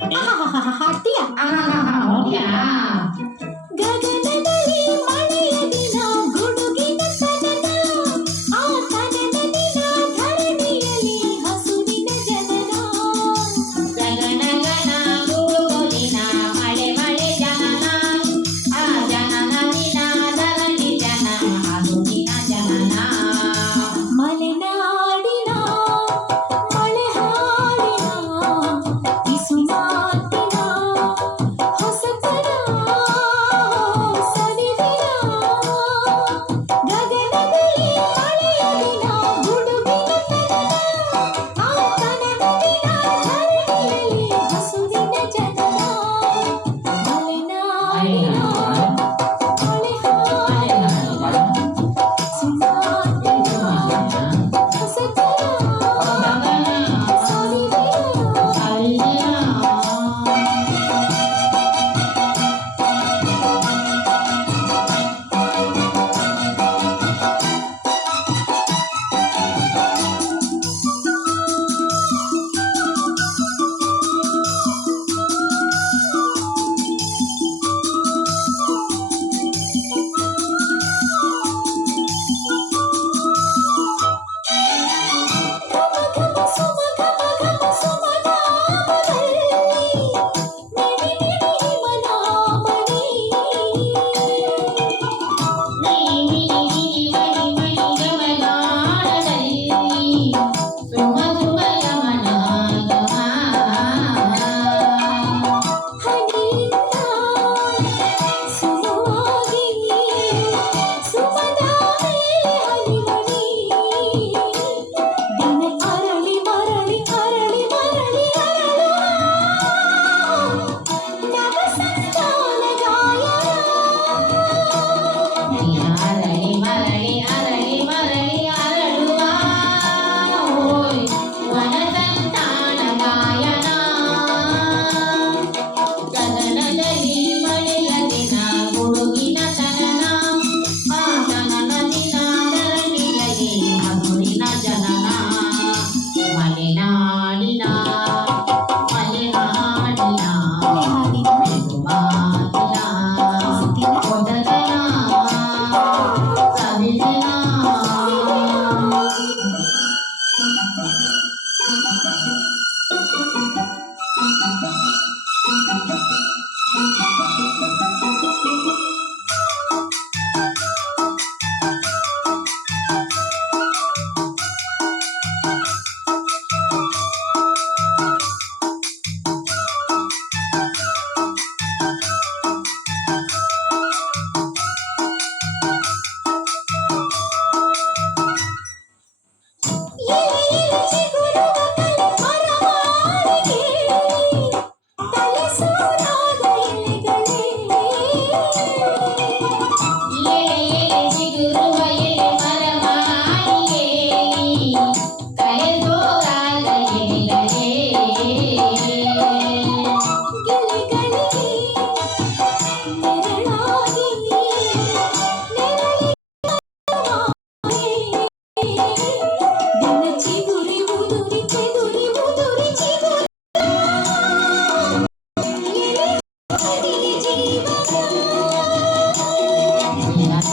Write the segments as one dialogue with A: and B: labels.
A: 啊哈哈哈哈哈电
B: 啊哈好啊。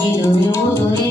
C: ಶ್ರೀ